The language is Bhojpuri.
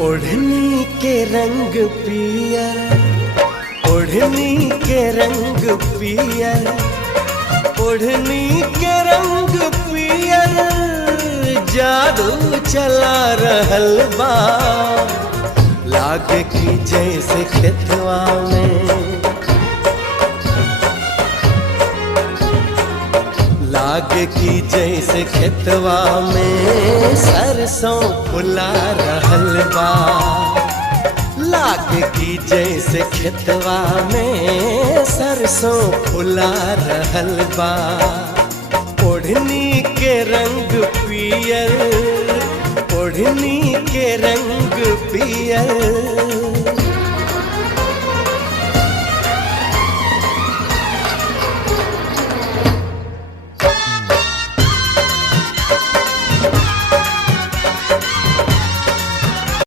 ओढ़नी के रंग पियर, ओढ़नी के रंग पियर, ओढ़नी के रंग पियर, जादू चला रहल बा। लागे की जैसे खेतवा में, लागे की जैसे खेतवा में सरसों फुला रहल बा। लागे की जैसे खेतवा में सरसों फुला रहल बा। ओढ़नी के रंग पियर, ओढ़नी के रंग पियर।